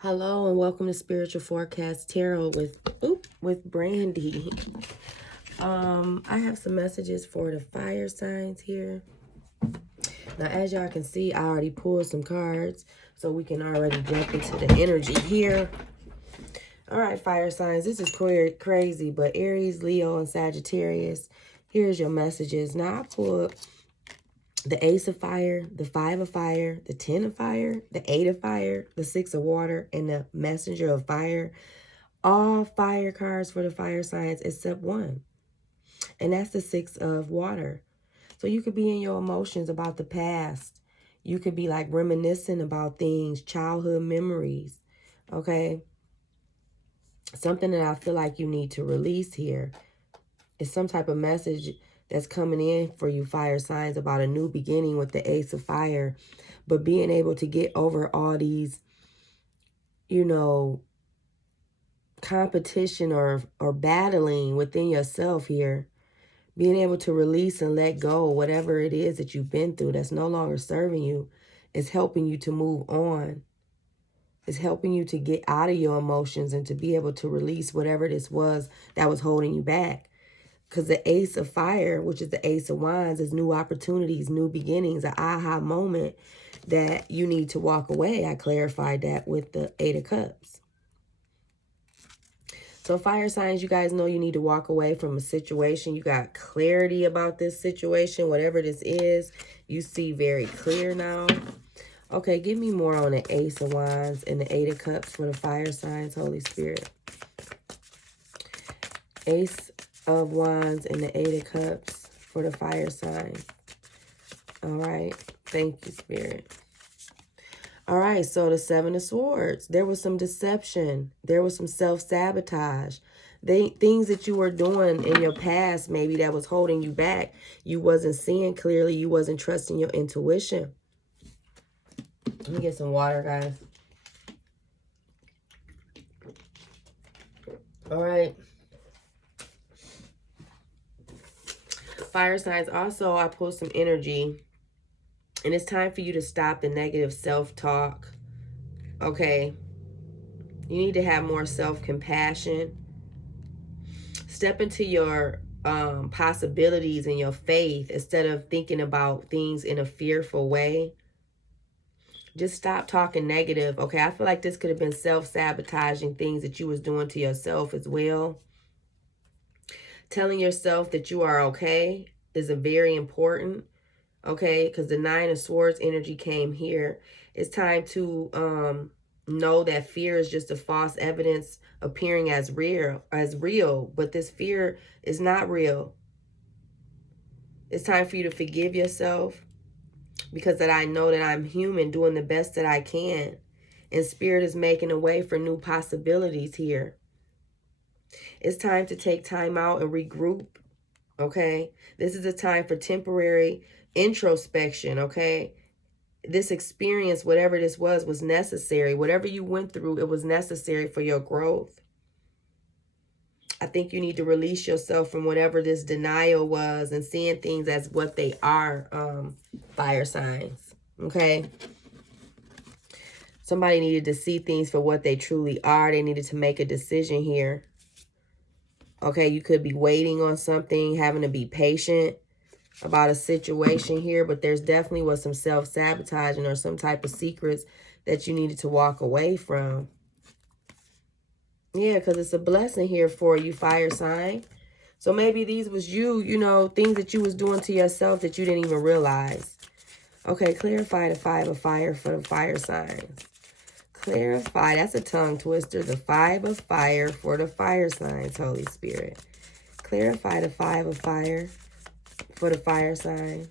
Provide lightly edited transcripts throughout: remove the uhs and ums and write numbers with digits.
Hello and welcome to Spiritual Forecast Tarot with Brandy. I have some messages for the fire signs here. Now, as y'all can see, I already pulled some cards, so we can already jump into the energy here. All right, fire signs, this is crazy, but Aries, Leo, and Sagittarius, here's your messages. Now, I pulled the Ace of Fire, the 5 of Fire, the 10 of Fire, the 8 of Fire, the 6 of Water, and the Messenger of Fire. All fire cards for the fire signs except one. And that's the 6 of Water. So you could be in your emotions about the past. You could be like reminiscing about things, childhood memories. Okay? Something that I feel like you need to release here is some type of message that's coming in for you fire signs about a new beginning with the Ace of Fire. But being able to get over all these, competition or battling within yourself here. Being able to release and let go whatever it is that you've been through that's no longer serving you is helping you to move on. It's helping you to get out of your emotions and to be able to release whatever this was that was holding you back. Because the Ace of Fire, which is the Ace of Wands, is new opportunities, new beginnings, an aha moment that you need to walk away. I clarified that with the 8 of Cups. So fire signs, you guys know you need to walk away from a situation. You got clarity about this situation, whatever this is. You see very clear now. Okay, give me more on the Ace of Wands and the 8 of Cups for the fire signs, Holy Spirit. Ace of Wands and the 8 of Cups for the fire signs. All right. Thank you, Spirit. All right, so the 7 of Swords. There was some deception. There was some self-sabotage. Things that you were doing in your past, maybe that was holding you back. You wasn't seeing clearly. You wasn't trusting your intuition. Let me get some water, guys. All right. Fire signs. Also, I pulled some energy. And it's time for you to stop the negative self-talk. Okay? You need to have more self-compassion. Step into your possibilities and your faith instead of thinking about things in a fearful way. Just stop talking negative. Okay, I feel like this could have been self-sabotaging things that you was doing to yourself as well. Telling yourself that you are okay is a very important, okay, because the 9 of Swords energy came here. It's time to know that fear is just a false evidence appearing as real, but this fear is not real. It's time for you to forgive yourself, because that I know that I'm human doing the best that I can, and Spirit is making a way for new possibilities here. It's time to take time out and regroup, okay? This is a time for temporary introspection, okay? This experience, whatever this was necessary. Whatever you went through, it was necessary for your growth. I think you need to release yourself from whatever this denial was and seeing things as what they are, fire signs, okay? Somebody needed to see things for what they truly are. They needed to make a decision here. Okay, you could be waiting on something, having to be patient about a situation here, but there's definitely was some self-sabotaging or some type of secrets that you needed to walk away from. Yeah, because it's a blessing here for you, fire sign. So maybe these was you, things that you was doing to yourself that you didn't even realize. Okay, clarify the 5 of Fire for the fire signs. Clarify, that's a tongue twister. The 5 of Fire for the fire signs, Holy Spirit. Clarify the 5 of Fire for the fire sign.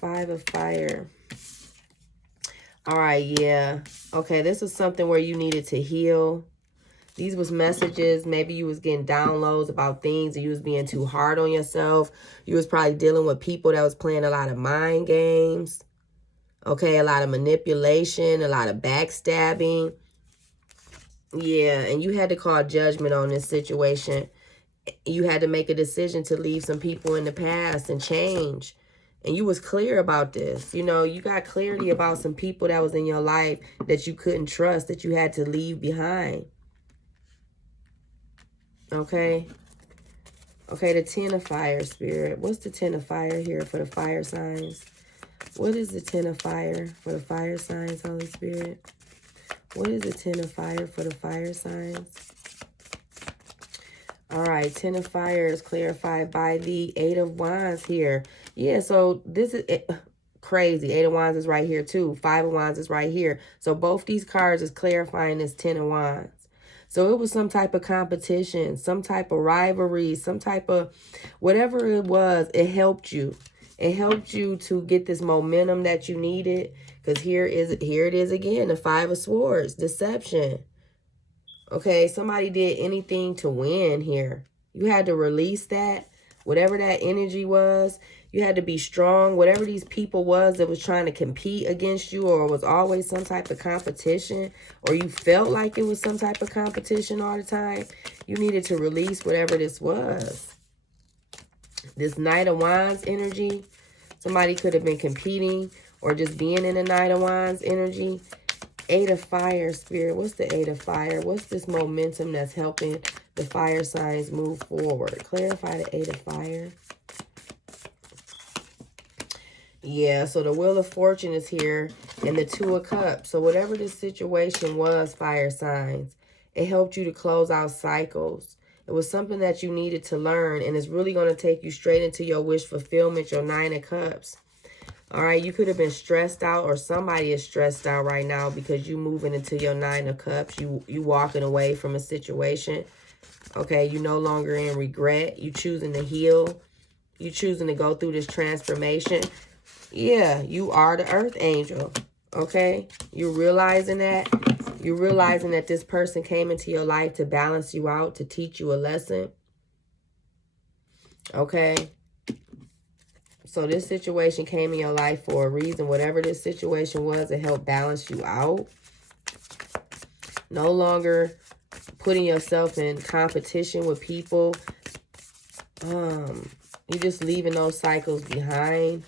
5 of Fire. All right, yeah. Okay, this was something where you needed to heal. These was messages. Maybe you was getting downloads about things and you was being too hard on yourself. You was probably dealing with people that was playing a lot of mind games. Okay, a lot of manipulation, a lot of backstabbing. Yeah, and you had to call judgment on this situation. You had to make a decision to leave some people in the past and change. And you was clear about this. You know, you got clarity about some people that was in your life that you couldn't trust, that you had to leave behind. Okay. Okay, the 10 of fire, Spirit. What's the 10 of fire here for the fire signs? What is the 10 of fire for the fire signs, Holy Spirit? What is the 10 of fire for the fire signs? All right, 10 of fire is clarified by the 8 of wands here. Yeah, so this is crazy. 8 of wands is right here too. 5 of wands is right here. So both these cards is clarifying this 10 of wands. So it was some type of competition, some type of rivalry, some type of whatever it was, it helped you. It helped you to get this momentum that you needed. Because here it is again, the 5 of swords, deception. Okay, somebody did anything to win here. You had to release that. Whatever that energy was, you had to be strong. Whatever these people was that was trying to compete against you, or was always some type of competition, or you felt like it was some type of competition all the time, you needed to release whatever this was. This Knight of Wands energy, somebody could have been competing or just being in a Knight of Wands energy. 8 of fire, Spirit. What's the 8 of fire? What's this momentum that's helping the fire signs move forward? Clarify the 8 of fire. Yeah, so the Wheel of Fortune is here and the 2 of Cups. So whatever this situation was, fire signs, it helped you to close out cycles. It was something that you needed to learn, and it's really going to take you straight into your wish fulfillment, your 9 of Cups. All right, you could have been stressed out, or somebody is stressed out right now because you moving into your 9 of Cups. You walking away from a situation. Okay, you no longer in regret. You choosing to heal. You choosing to go through this transformation. Yeah, you are the earth angel. Okay, you're realizing that. You're realizing that this person came into your life to balance you out, to teach you a lesson. Okay. So this situation came in your life for a reason. Whatever this situation was, it helped balance you out. No longer putting yourself in competition with people. You're just leaving those cycles behind.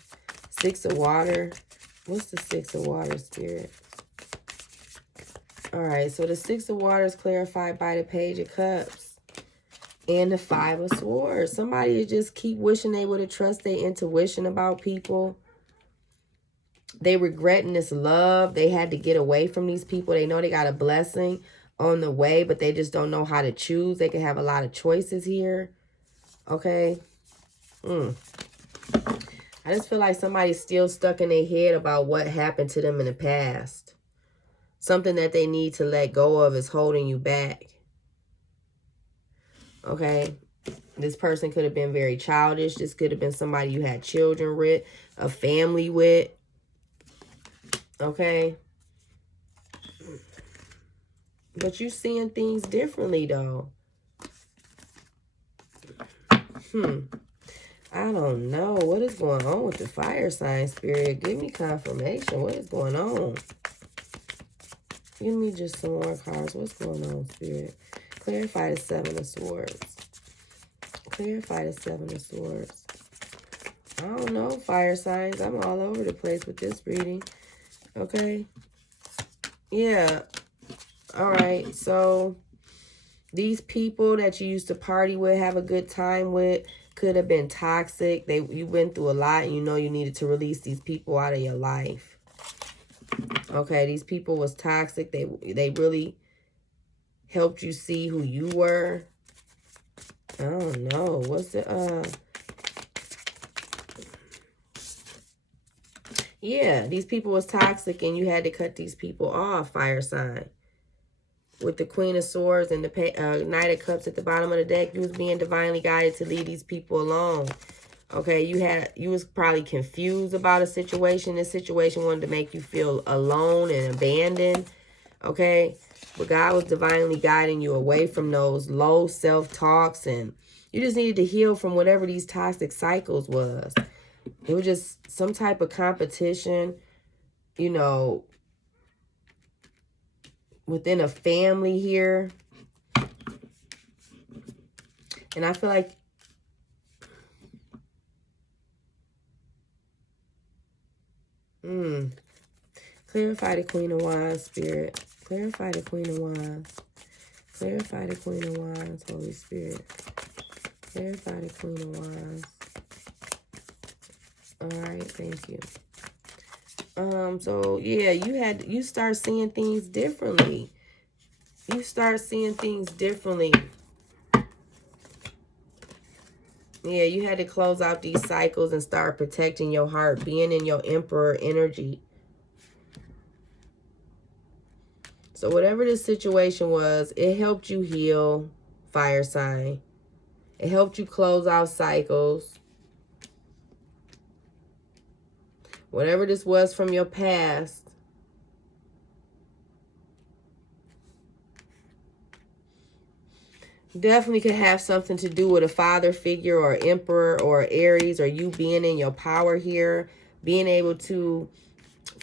6 of water. What's the 6 of water, Spirit? All right, so the 6 of water is clarified by the Page of Cups. And the 5 of swords. Somebody just keep wishing they would have trusted their intuition about people. They regretting this love. They had to get away from these people. They know they got a blessing on the way, but they just don't know how to choose. They can have a lot of choices here. Okay. I just feel like somebody's still stuck in their head about what happened to them in the past. Something that they need to let go of is holding you back. Okay. This person could have been very childish. This could have been somebody you had children with, a family with. Okay. But you're seeing things differently, though. I don't know. What is going on with the fire sign, Spirit? Give me confirmation. What is going on? Give me just some more cards. What's going on, Spirit? Clarify the 7 of swords. Clarify the 7 of swords. I don't know, fire signs. I'm all over the place with this reading. Okay. Yeah. All right. So these people that you used to party with, have a good time with, could have been toxic. You went through a lot, and you know you needed to release these people out of your life. Okay, these people was toxic. They really helped you see who you were. I don't know. What's the yeah, these people was toxic and you had to cut these people off, fire sign. With the Queen of Swords and the Knight of Cups at the bottom of the deck, you was being divinely guided to leave these people alone. Okay, you was probably confused about a situation. This situation wanted to make you feel alone and abandoned. Okay, but God was divinely guiding you away from those low self-talks, and you just needed to heal from whatever these toxic cycles was. It was just some type of competition, you know, within a family here. And I feel like Clarify the Queen of Wands, Spirit. Clarify the Queen of Wands. Clarify the Queen of Wands, Holy Spirit. Clarify the Queen of Wands. All right, thank you. So yeah, you start seeing things differently. You start seeing things differently. Yeah, you had to close out these cycles and start protecting your heart, being in your Emperor energy. So whatever this situation was, it helped you heal, fire sign. It helped you close out cycles. Whatever this was from your past, definitely could have something to do with a father figure or Emperor or Aries, or you being in your power here, being able to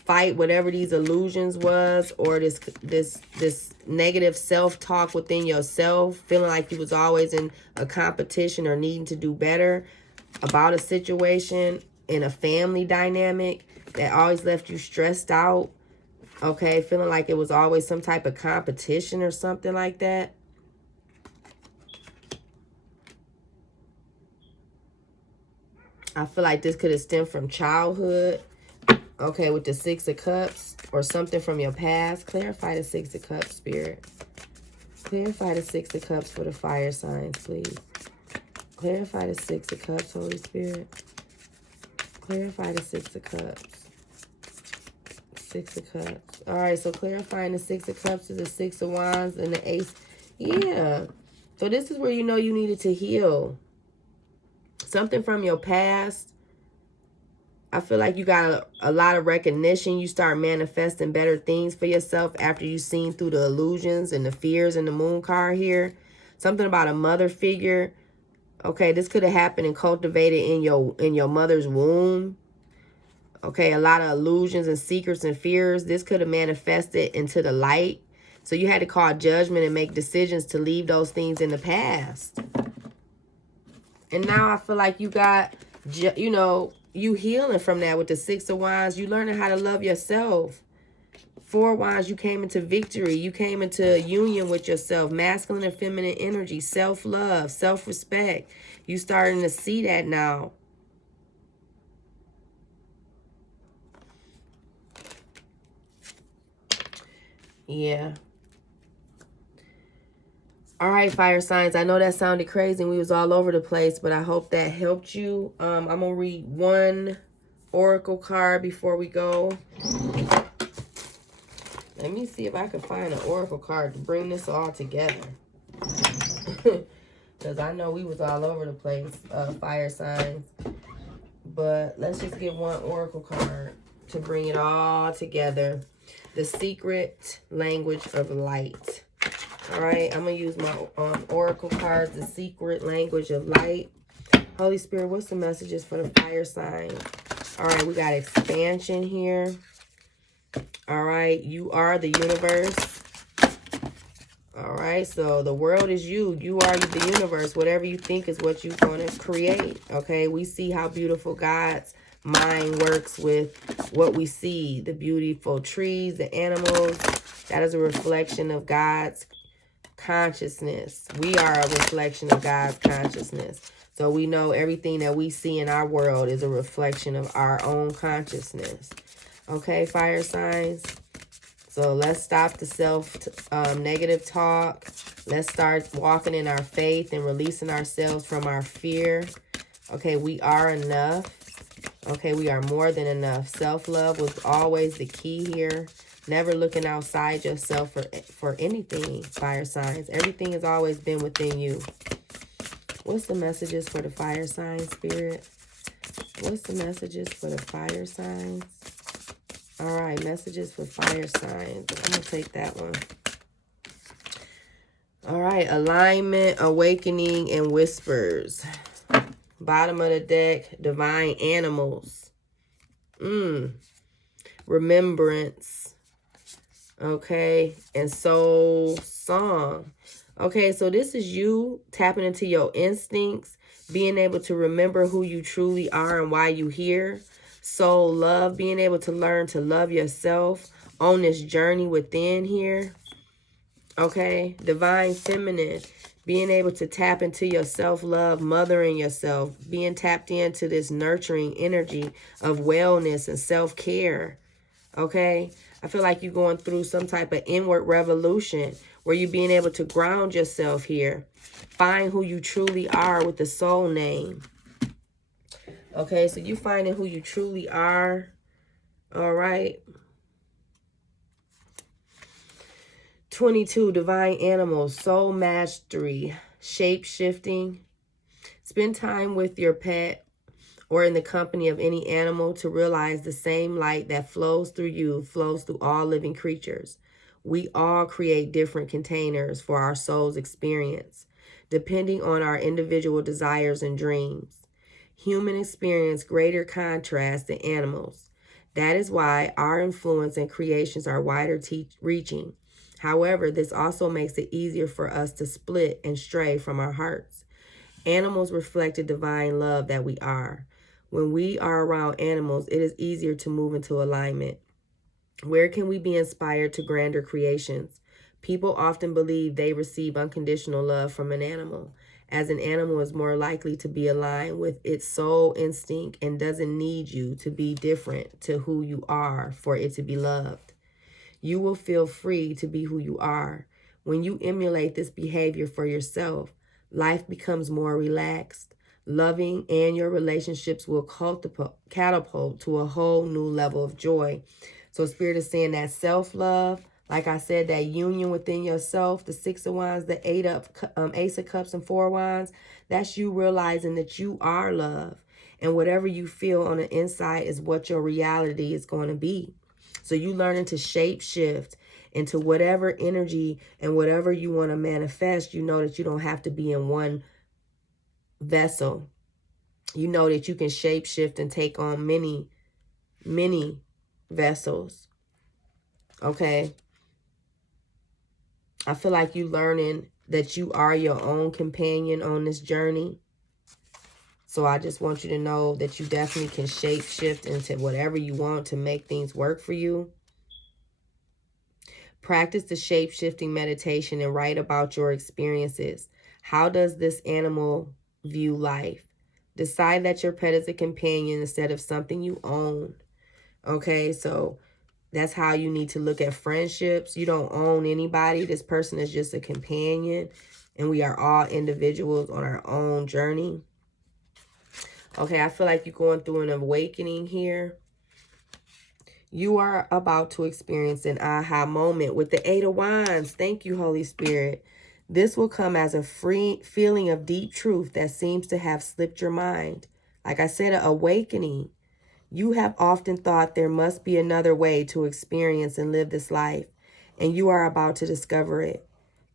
fight whatever these illusions was, or this negative self-talk within yourself, feeling like you was always in a competition or needing to do better about a situation in a family dynamic that always left you stressed out. Okay, feeling like it was always some type of competition or something like that. I feel like this could have stemmed from childhood. Okay, with the Six of Cups or something from your past. Clarify the Six of Cups, Spirit. Clarify the Six of Cups for the fire signs, please. Clarify the Six of Cups, Holy Spirit. Clarify the Six of Cups. Six of Cups. All right, so clarifying the Six of Cups is the Six of Wands and the Ace. Yeah. So this is where you know you needed to heal. Something from your past. I feel like you got a lot of recognition. You start manifesting better things for yourself after you've seen through the illusions and the fears in the moon card here. Something about a mother figure. Okay, this could have happened and cultivated in your mother's womb. Okay, a lot of illusions and secrets and fears. This could have manifested into the light. So you had to call judgment and make decisions to leave those things in the past. And now I feel like you got, you know, you healing from that with the Six of Wands. You learning how to love yourself. Four of Wands, you came into victory. You came into union with yourself. Masculine and feminine energy. Self-love. Self-respect. You starting to see that now. Yeah. All right, fire signs. I know that sounded crazy and we was all over the place, but I hope that helped you. I'm going to read one oracle card before we go. Let me see if I can find an oracle card to bring this all together. Because I know we was all over the place, fire signs. But let's just get one oracle card to bring it all together. The secret language of light. All right, I'm going to use my oracle cards, the secret language of light. Holy Spirit, what's the messages for the fire sign? All right, we got expansion here. All right, you are the universe. All right, so the world is you. You are the universe. Whatever you think is what you're going to create. Okay, we see how beautiful God's mind works with what we see. The beautiful trees, the animals. That is a reflection of God's consciousness. We are a reflection of God's consciousness. So we know everything that we see in our world is a reflection of our own consciousness. Okay, fire signs. So let's stop the negative talk. Let's start walking in our faith and releasing ourselves from our fear. Okay, we are enough. Okay, we are more than enough. Self-love was always the key here. Never looking outside yourself for anything, fire signs. Everything has always been within you. What's the messages for the fire signs, Spirit? What's the messages for the fire signs? All right, messages for fire signs. I'm going to take that one. All right, alignment, awakening, and whispers. Bottom of the deck, divine animals. Remembrance. Okay, and soul song. Okay, so this is you tapping into your instincts, being able to remember who you truly are and why you here. Soul love, being able to learn to love yourself. on this journey within here. Okay, divine feminine, being able to tap into your self-love, mothering yourself, being tapped into this nurturing energy of wellness and self-care. Okay, I feel like you're going through some type of inward revolution where you're being able to ground yourself here. Find who you truly are with the soul name. Okay, so you finding who you truly are. All right. 22, divine animals, soul mastery, shape shifting. Spend time with your pet or in the company of any animal to realize the same light that flows through you flows through all living creatures. We all create different containers for our soul's experience, depending on our individual desires and dreams. Human experience greater contrast than animals. That is why our influence and creations are wider reaching. However, this also makes it easier for us to split and stray from our hearts. Animals reflect the divine love that we are. When we are around animals, it is easier to move into alignment. Where can we be inspired to grander creations? People often believe they receive unconditional love from an animal, as an animal is more likely to be aligned with its soul instinct and doesn't need you to be different to who you are for it to be loved. You will feel free to be who you are. When you emulate this behavior for yourself, life becomes more relaxed, loving, and your relationships will catapult to a whole new level of joy. So Spirit is saying that self-love, like I said, that union within yourself, the 6 of Wands, the Ace of Cups and 4 of Wands, that's you realizing that you are love. And whatever you feel on the inside is what your reality is going to be. So you learning to shape shift into whatever energy and whatever you want to manifest. You know that you don't have to be in one vessel. You know that you can shape shift and take on many, many vessels. Okay. I feel like you learning that you are your own companion on this journey. So I just want you to know that you definitely can shape shift into whatever you want to make things work for you. Practice the shape-shifting meditation and write about your experiences. How does this animal view life? Decide that your pet is a companion instead of something you own. Okay, so that's how you need to look at friendships. You don't own anybody. This person is just a companion, and we are all individuals on our own journey. Okay, I feel like you're going through an awakening here. You are about to experience an aha moment with the 8 of Wands. Thank you, Holy Spirit. This will come as a free feeling of deep truth that seems to have slipped your mind. Like I said, an awakening. You have often thought there must be another way to experience and live this life, and you are about to discover it.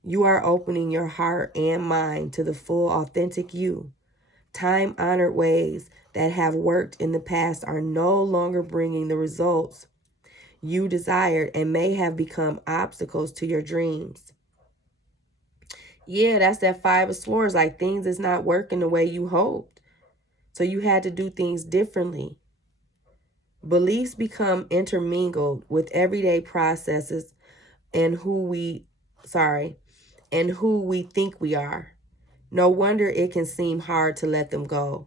You are opening your heart and mind to the full, authentic you. Time-honored ways that have worked in the past are no longer bringing the results you desired and may have become obstacles to your dreams. Yeah, that's that 5 of Swords, like things is not working the way you hoped. So you had to do things differently. Beliefs become intermingled with everyday processes and who we think we are. No wonder it can seem hard to let them go.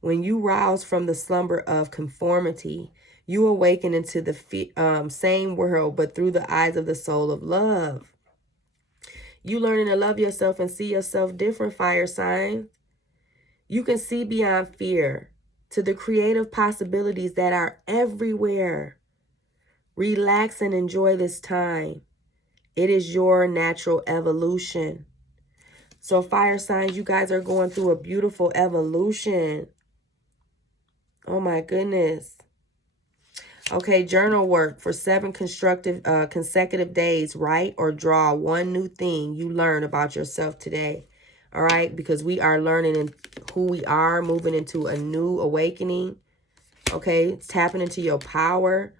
When you rouse from the slumber of conformity, you awaken into the same world, but through the eyes of the soul of love. You learning to love yourself and see yourself different, fire signs. You can see beyond fear to the creative possibilities that are everywhere. Relax and enjoy this time. It is your natural evolution. So fire signs, you guys are going through a beautiful evolution. Oh my goodness. Okay, journal work for 7 consecutive days. Write or draw one new thing you learn about yourself today. All right, because we are learning who we are, moving into a new awakening. Okay, it's tapping into your power,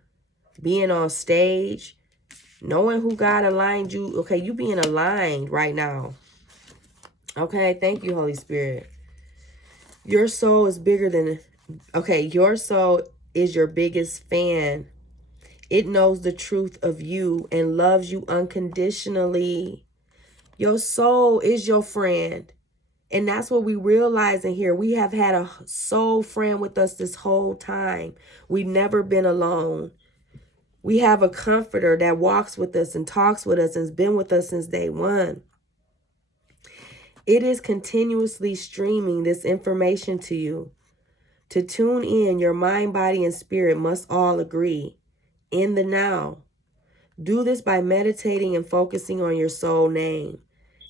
being on stage, knowing who God aligned you. Okay, you being aligned right now. Okay, thank you, Holy Spirit. Your soul is bigger than... Okay, your soul is your biggest fan. It knows the truth of you and loves you unconditionally. Your soul is your friend. And that's what we realize in here. We have had a soul friend with us this whole time. We've never been alone. We have a comforter that walks with us and talks with us and has been with us since day one. It is continuously streaming this information to you. To tune in, your mind, body, and spirit must all agree. In the now. Do this by meditating and focusing on your soul name,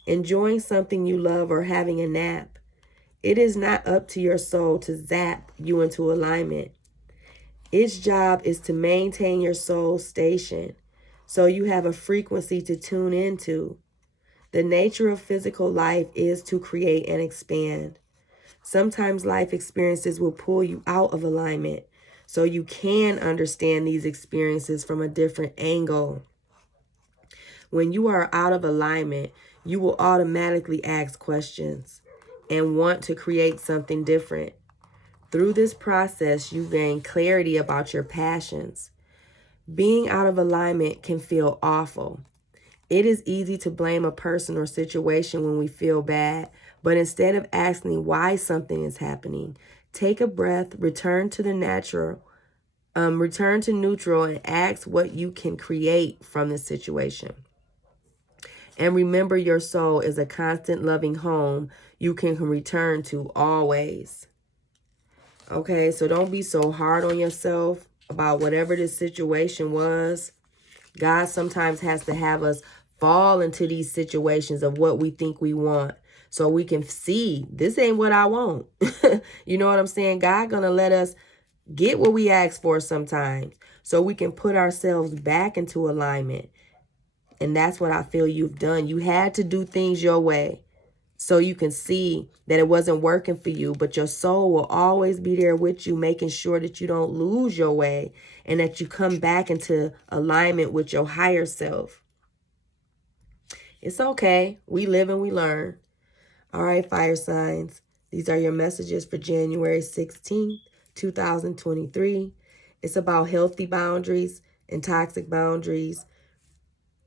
enjoying something you love, or having a nap. It is not up to your soul to zap you into alignment. Its job is to maintain your soul station so you have a frequency to tune into. The nature of physical life is to create and expand. Sometimes life experiences will pull you out of alignment so you can understand these experiences from a different angle. When you are out of alignment, you will automatically ask questions and want to create something different. Through this process, you gain clarity about your passions. Being out of alignment can feel awful. It is easy to blame a person or situation when we feel bad, but instead of asking why something is happening, take a breath, return to neutral, and ask what you can create from the situation. And remember, your soul is a constant loving home you can return to always. Okay, so don't be so hard on yourself about whatever this situation was. God sometimes has to have us fall into these situations of what we think we want so we can see this ain't what I want. You know what I'm saying? God gonna let us get what we ask for sometimes so we can put ourselves back into alignment. And that's what I feel you've done. You had to do things your way so you can see that it wasn't working for you, but your soul will always be there with you, making sure that you don't lose your way and that you come back into alignment with your higher self. It's okay. We live and we learn. All right, fire signs. These are your messages for January 16th, 2023. It's about healthy boundaries and toxic boundaries.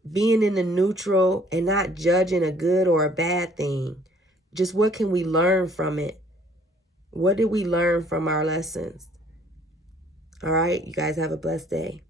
Being in the neutral and not judging a good or a bad thing. Just what can we learn from it? What did we learn from our lessons? All right, you guys have a blessed day.